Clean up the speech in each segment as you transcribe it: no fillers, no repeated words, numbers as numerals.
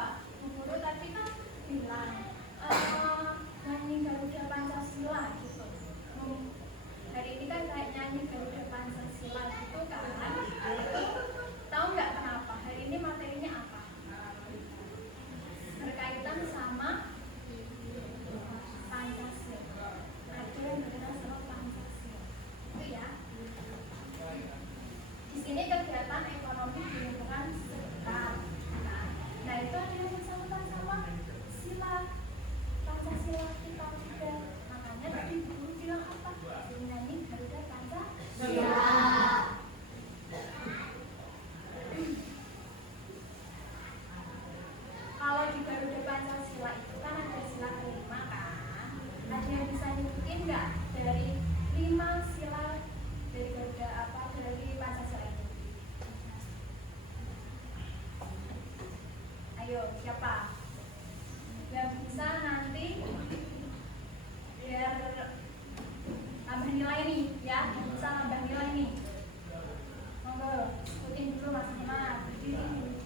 Pak. Bu Guru tadi kan bilang nyanyi Garuda Pancasila gitu. Hari ini kan kayak nyanyi Garuda Pancasila gitu kan. Tahu nggak kenapa? Hari ini materinya apa? Berkaitan sama Pancasila. Ada yang berkaitan sama Pancasila. Itu ya. Di sini kegiatan ekonomi di lingkungan sekitar. Nah itu ada yang bersangkutan sama sila Pancasila kita juga. Makanya tadi guru bilang apa? Nyanyi Garuda Pancasila. Kalau di Garuda Pancasila itu kan ada sila kelima kan. Ada yang bisa nyebutin nggak dari 5 sila dari Garuda dari Pancasila itu? Ayo, siapa? Yang bisa nanti biar tambah nilai nih, ya? Yang bisa nambah nilai nih. Monggo, ikutin dulu Mas Ahmad. Berdiri.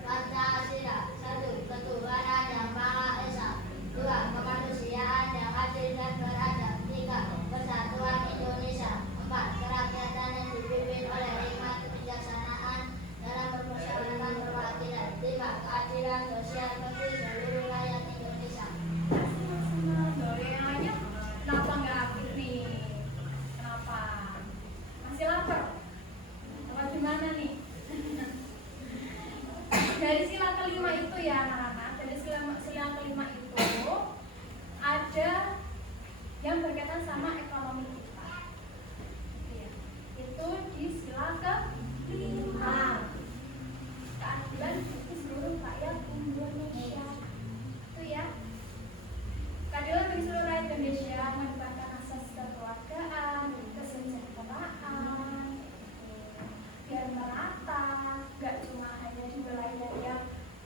Pancasila, 1. Ketuhanan yang Maha Esa. 2. Kemanusiaan yang adil dan beradab. 3. Persatuan Indonesia. 4. Kerakyatan yang dipimpin oleh hikmat kebijaksanaan dalam permusyawaratan perwakilan. 5. Keadilan sosial bagi seluruh rakyat Indonesia. Yang lainnya kenapa nggak aktif nih? Kenapa? Masih lapar? Apa gimana nih? Dari sila kelima itu ya anak-anak, dari sila kelima itu ada yang berkaitan sama ekonomi kita. Iya. Itu di sila kelima. Keadilan bagi seluruh rakyat Indonesia. Itu ya. Keadilan bagi seluruh rakyat Indonesia melibatkan asas kekeluargaan, kesejahteraan, biar merata, nggak cuma hanya di wilayah yang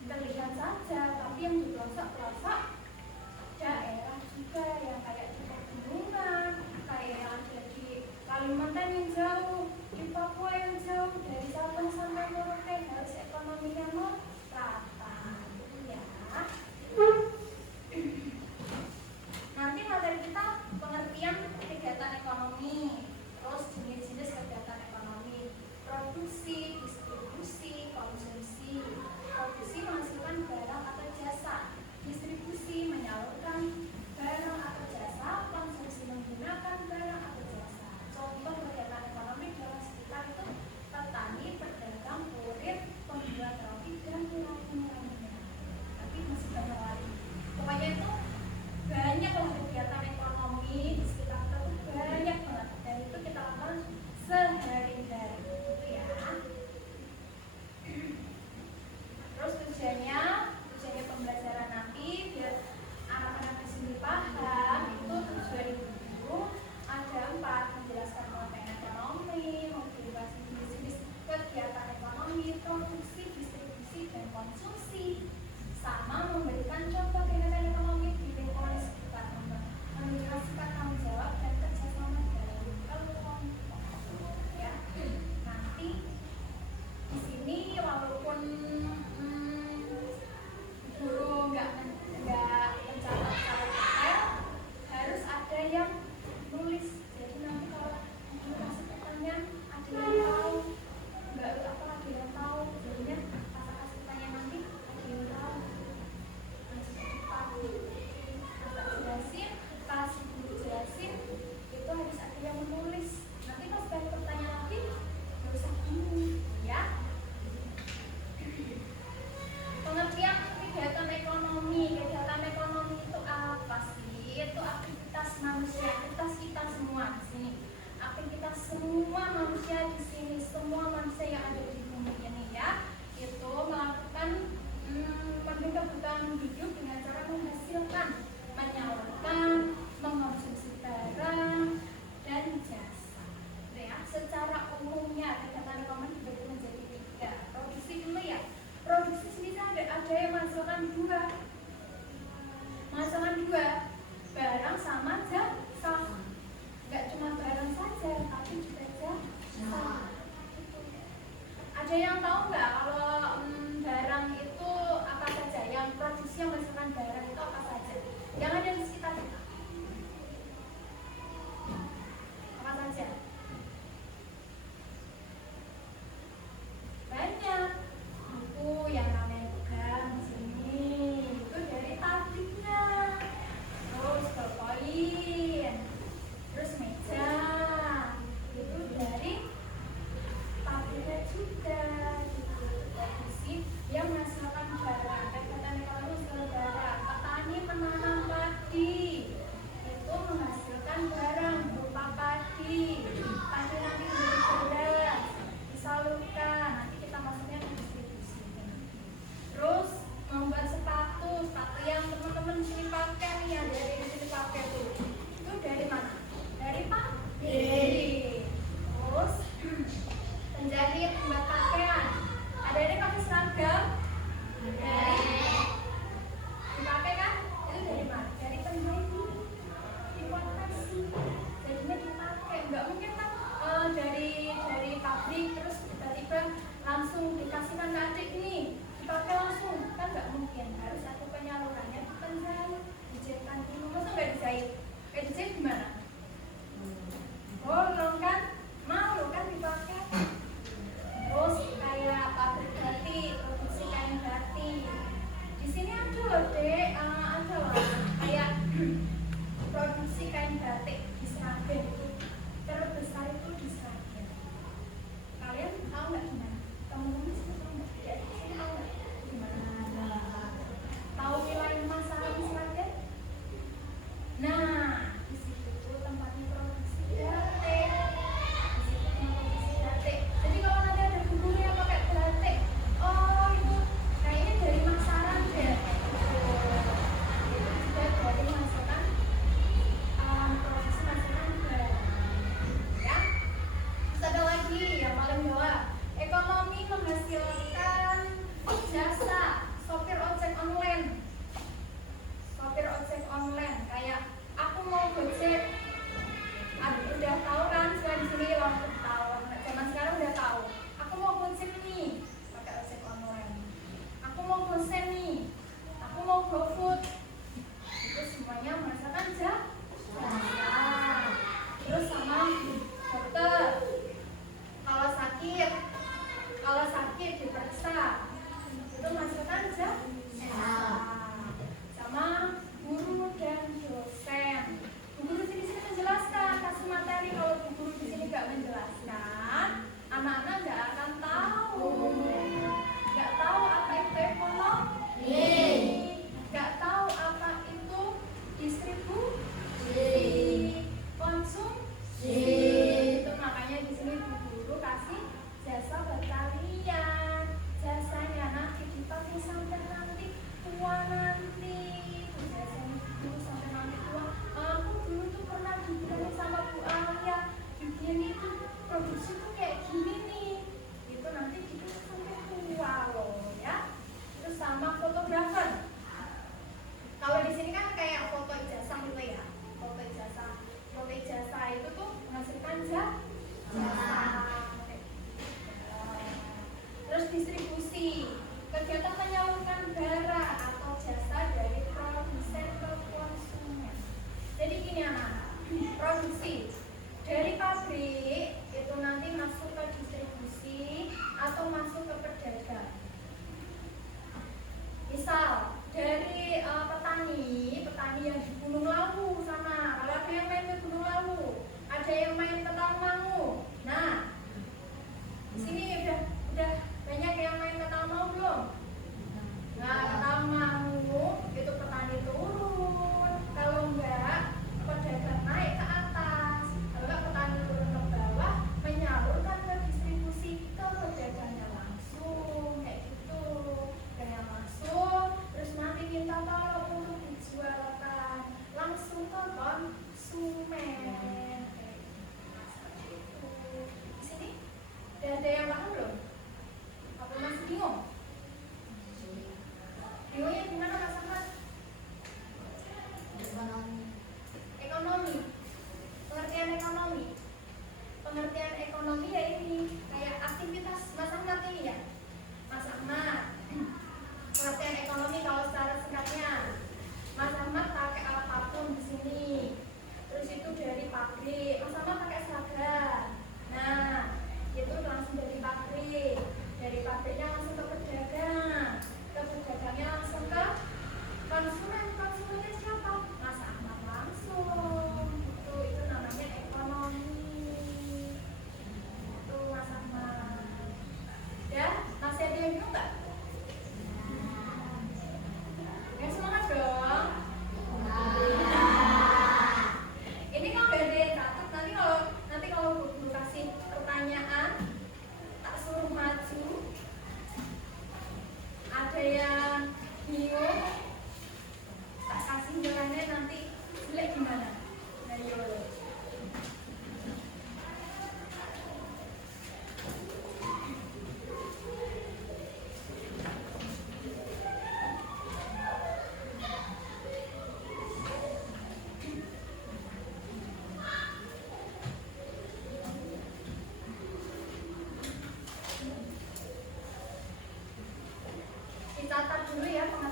terlihat saja, tapi yang di pelosok-pelosok daerah juga yang kayak di pegunungan, kayak yang ada di Kalimantan yang jauh, di Papua yang jauh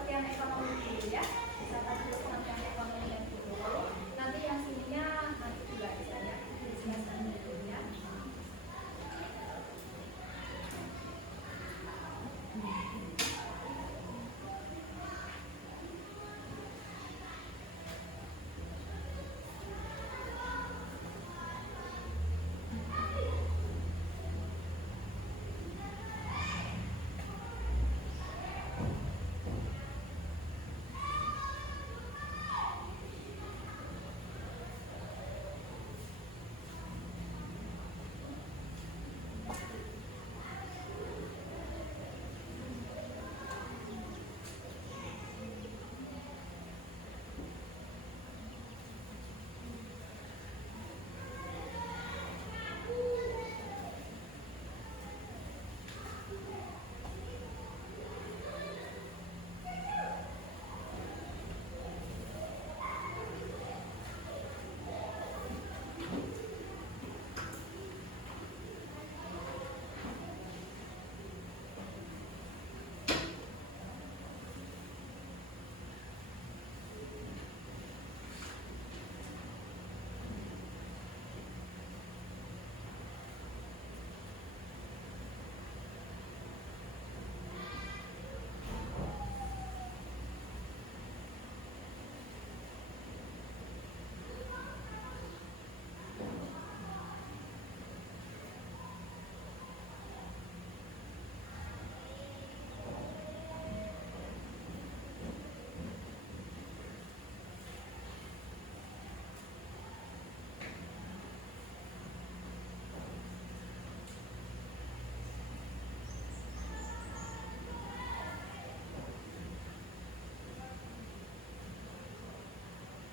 pengertian ekonomi dulu ya. Wisata dulu pengertian ekonomi dulu. Nanti yang sininya nanti dulu aja ya. Dijelaskan dulu ya.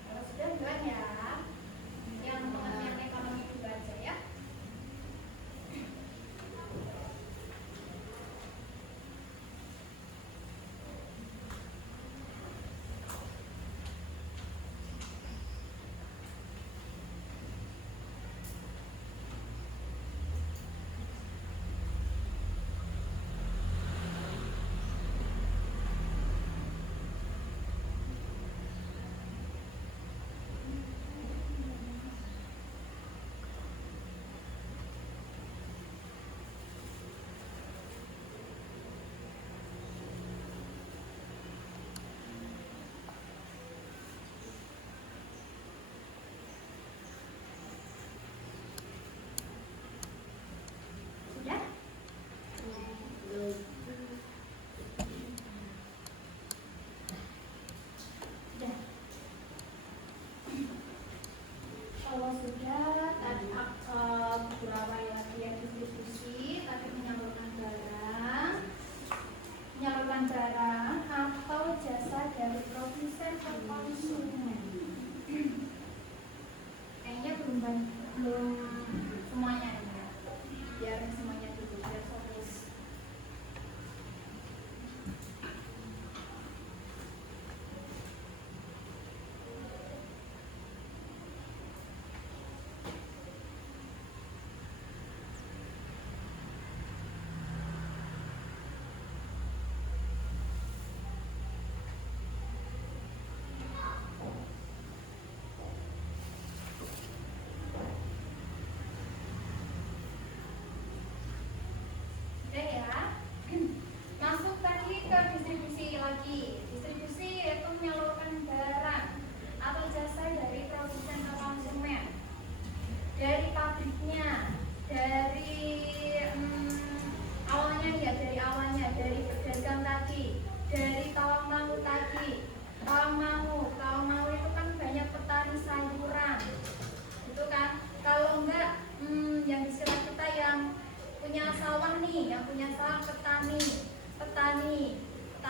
Kalau sudah duluan ya. Yang pengertian ekonomi dulu aja ya. Sudah? Sudah. Kalau sudah, tadi beberapa lagi yang distribusi, tadi menyalurkan barang atau jasa dari produsen ke konsumen. Kayaknya belum semuanya ya. Biar semuanya dulu biar fokus. Oke ya. Masuk tadi ke distribusi lagi. Distribusi itu menyalurkan barang atau jasa dari produsen ke konsumen. Dari pabriknya, dari awalnya dari pedagang tadi, dari tawang mangu tadi. Tawang mangu itu kan banyak petani sayuran. Itu kan kalau enggak yang istilah kita yang punya sawah nih, yang punya sawah petani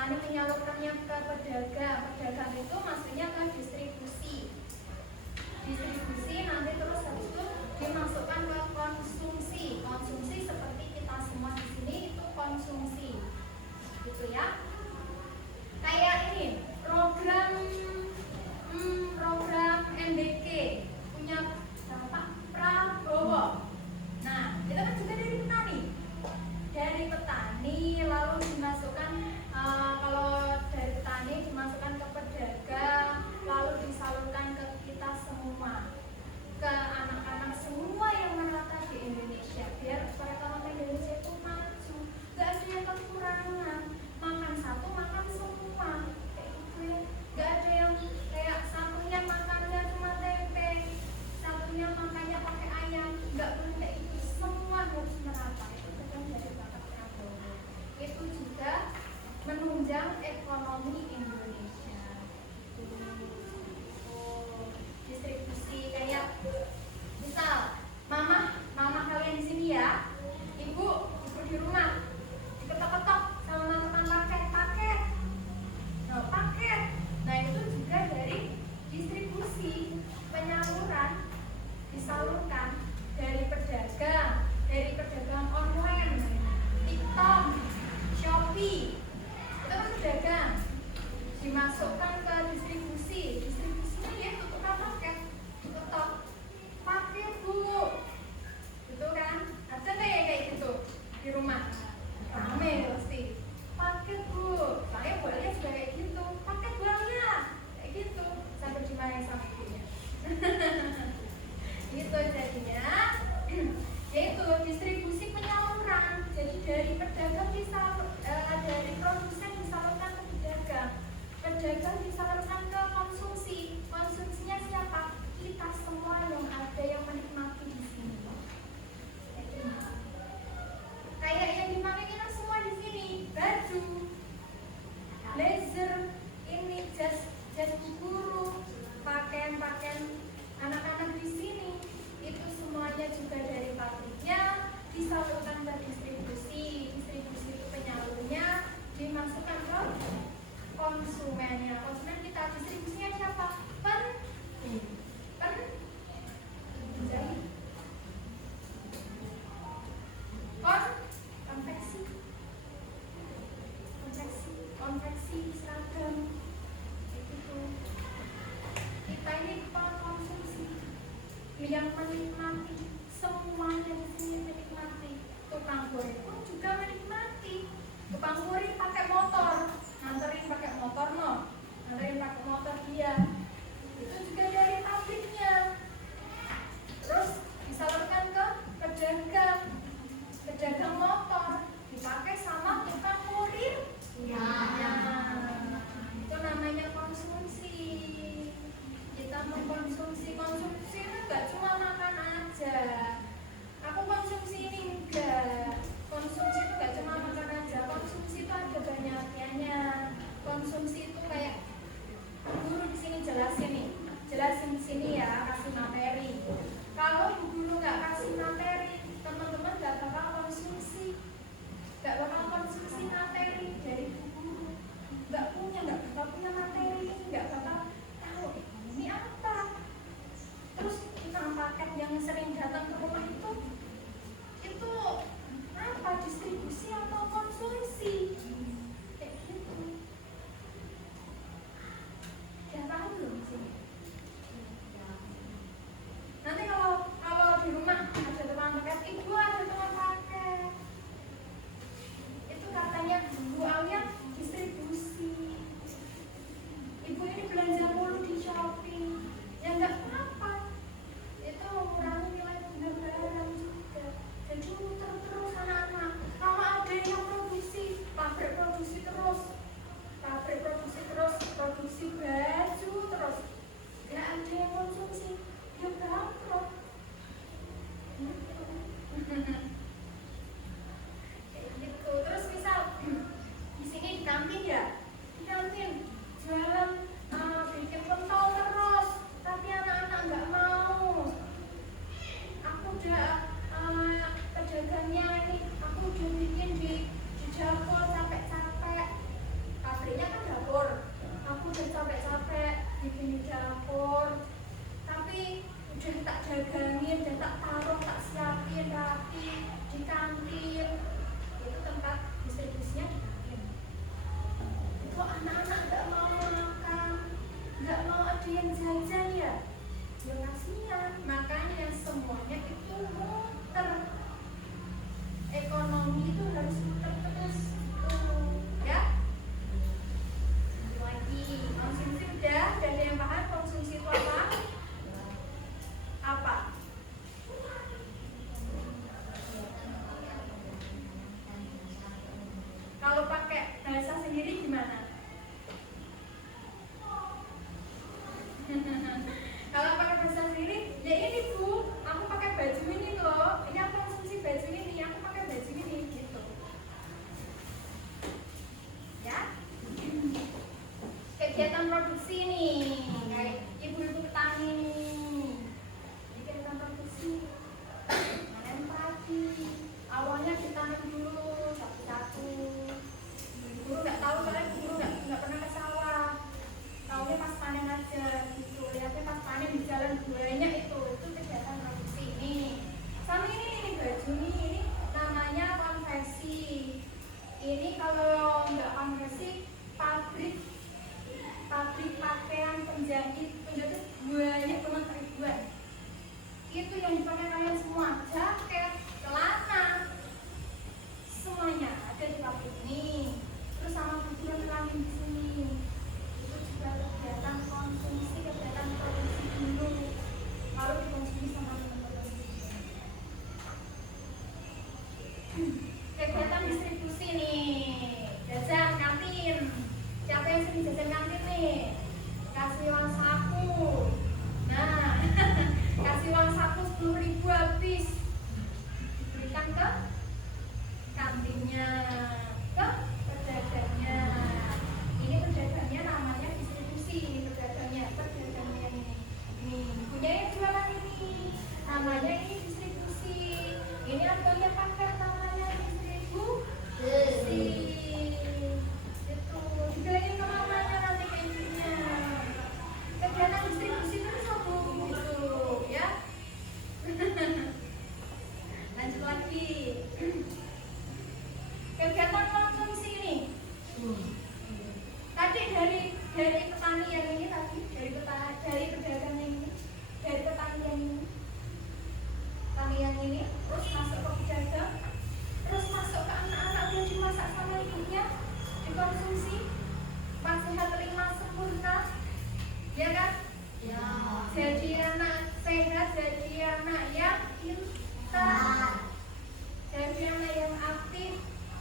menyalurkannya ke pedagang itu maksudnya ke distribusi nanti terus habis itu dimasukkan ke konsumsi seperti kita semua di sini itu konsumsi gitu ya. Kayak ini program NDK punya Bapak Prabowo. Nah, itu kan juga dari petani lalu dimasukkan bidang ekonomi Indonesia. Oh, distribusi kayak misal mama kalian di sini ya, ibu di rumah diketok-ketok sama teman-teman paket. Nah itu juga dari distribusi, penyaluran, disalurkan dari pedagang online, TikTok, Shopee, itu kan pedagang, dimasukkan ke distribusinya yaitu tukang paket, diketok, paket bu, gitu kan? Ada kayak gitu di rumah, rame pasti, paket bu, saya boleh juga kayak gitu, paket buahnya, kayak gitu, sampai dimarahin sama ibunya. Gitu jadinya, yaitu distribusi penyaluran. Jadi dari pedagang dari produsen disalurkan ke pedagang disalurkan ke konsumsinya siapa? Kita semua yang ada yang menikmati di sini. Kayak yang dipakai kita semua di sini, baju, blazer, ini jas guru, pakaian anak-anak di sini, itu semuanya juga dari pabriknya disalurkan ke distribusi itu penyalurnya dimasukkan ke konsumennya. Konsumen kita, distribusinya siapa? Penjahit, konveksi seragam, itu tuh. Kita ini pengkonsumsi yang menikmati, semuanya di sini menikmati. Tukang goreng pun juga menikmati. Tukang goreng pakai motor, nganterin pakai motor dia. Itu juga dari pabriknya. Terus disalurkan ke pedagang motor, dipakai sama tukang kurir. Itu namanya konsumsi. Kita mengkonsumsi itu gak cuma makan aja. Aku konsumsi ini enggak. Konsumsi itu gak cuma makan aja. Konsumsi itu ada banyak artiannya. Konsumsi itu kayak guru di sini jelasin di sini ya, kasih materi. Kalau bu guru nggak kasih materi, teman-teman nggak bakal konsumsi materi dari bu guru. Nggak bakal punya materi, nggak bakal tahu ini apa. Terus tukang paket yang sering datang ke rumah itu apa, distribusi atau konsumsi? Kayak gitu. Ya paham belum sih? Nanti kalau di rumah ada tukang paket, ibu ada tukang paket, itu katanya Bu Alia distribusi. Ibu ini belanja mulu di Shopee, ya nggak apa-apa, itu mengurangi nilai barang juga. Jadi muter terus anak-anak. Kalau ada yang pabrik produksi terus, produksi baju terus, nggak ada yang konsumsi, ya bangkrut. Kayak gitu. Terus misal di sini di kantin ya, jualan bikin pentol terus, tapi anak-anak nggak mau. Aku udah pedagangnya ini, aku udah bikin di dapur capek-capek. Pabriknya kan dapur, aku udah capek-capek bikin di dapur, tapi udah tak jagangin, udah tak taruh, tak siapin rapi di kantin. Itu tempat distribusinya di kantin. Itu anak-anak nggak mau makan, nggak mau ada yang jajan ya kasihan. Makanya semuanya itu muter. Ekonomi itu harus muter terus ya. Lagi konsumsi udah ada yang paham konsumsi itu apa? Kalau pakai bahasa sendiri gimana? Kalau pakai bahasa sendiri, ya ini Bu, aku pakai baju ini loh. Ini aku konsumsi baju ini, aku pakai baju ini gitu. kegiatan produksi nih, kayak ibu-ibu petani nih. Jadi kegiatan produksi, panen padi. Awalnya ditanam dulu satu-satu. Guru nggak tahu, kalian guru nggak pernah ke sawah. Tahunya pas panen aja gitu. Lihatnya pas panen di jalan banyak itu kegiatan produksi nih. Sama ini baju nih, ini namanya konversi. Ini kalau nggak konversi pabrik pakaian penjahit banyak teman ribuan. Itu yang dipakai kalian semua, jaket, celana, semuanya ada di pabrik ini. Terus sama bukuran kalian di sini. Itu juga kegiatan konsumsi, kegiatan produksi dulu, lalu dikonsumsi sama teman-teman. Kegiatan distribusi nih, jajan kantin. Siapa yang sering jajan kantin nih? Kasih uang saku. Nah, kasih uang saku 10.000 habis. Berikan ke kantinnya, ke pedagangnya. Ini pedagangnya namanya distribusi. Pedagangnya ini. Punya yang jualan ini. Namanya ini distribusi. Ini harganya pakai namanya distribusi. Dibilangin ke mamanya nanti ke ibunya. Kegiatan distribusi itu sambung gitu ya. Lanjut lagi. Kegiatan konsumsi ini. Tadi dari petani yang ini tadi, dari pedagang yang ini, dari petani yang ini, terus masuk ke pedagang, terus masuk ke anak-anak yang dimasak sama ibunya, dikonsumsi. Sehat 5 sempurna, ya kan? Ya. Jadi anak sehat, jadi anak yang pintar, jadi anak yang aktif.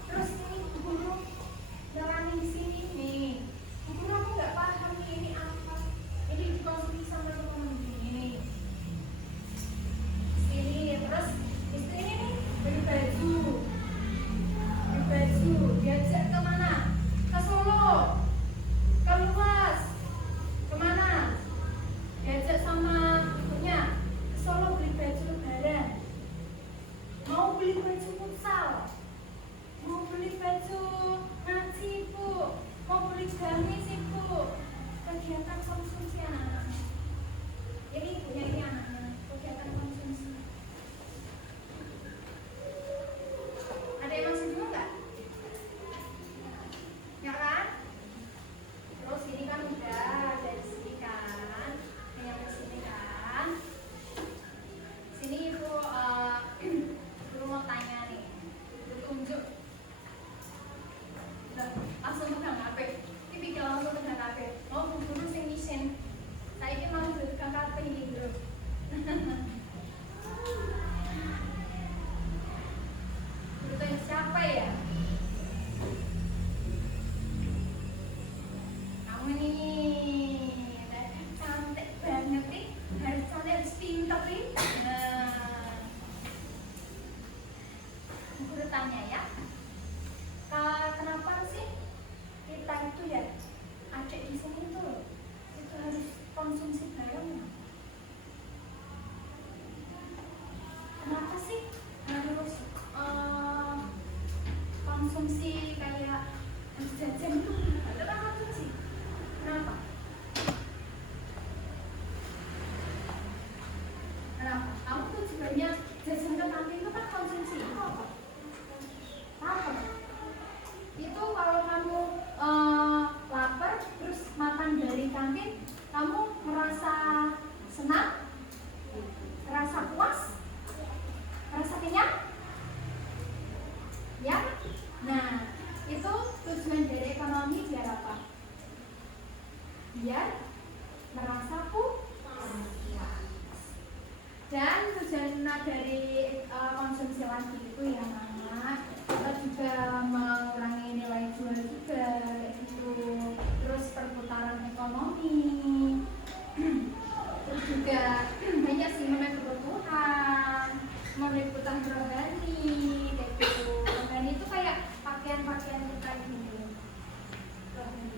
Terus ini guru nerangin di sini nih. Guru aku nggak paham nih ini apa. Ini dikonsumsi sama teman-teman ini. Sini terus istri ini nih beli baju, diajak ke mana? Ke Solo. Keluas kemana? Diajak sama ibunya ke Solo beli baju lebaran. Mau beli baju futsal, mau beli baju ngaji bu, mau beli gamis ibu. Kegiatan konsumsi anak-anak. Ini ibunya, ini anaknya. Kegiatan konsumsi. Ada yang masih bingung nggak? Ya kan? Terus ini kan udah dari sini kan, ini yang sini kan. Sini ibu guru mau tanya nih, ibu tunjuk. Nah, langsung pegang HP. Ini pikir langsung pegang HP. Mau bu guru sing isin. Saya ini mau pegang HP ini guru. Guru tanya siapa ya? Nih, cantik banget nih, harus cantik, harus pintar nih. Nah, guru tanya ya, kenapa sih kita itu ya, adik di sini tuh, itu harus konsumsi barang? Kenapa sih harus konsumsi kayak jajan itu? Itu kan konsumsi. Kenapa? Kamu tuh sebenarnya jajan ke kantin itu kan konsumsi. Itu apa? Apa? Itu kalau kamu lapar terus makan dari kantin, kamu merasa senang, merasa puas, merasa kenyang, ya? Nah, itu tujuan dari ekonomi biar apa? Biar merasa puas. Dan tujuan dari konsumsi lagi itu ya anak, kita juga mengurangi nilai jual juga gitu. Terus perputaran ekonomi, terus juga banyak sih memenuhi kebutuhan, memenuhi kebutuhan rohani kayak gitu. Rohani itu kayak pakaian-pakaian kita gitu. Rohani.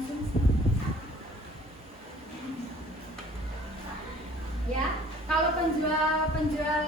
konsumsi. Ya, kalau penjual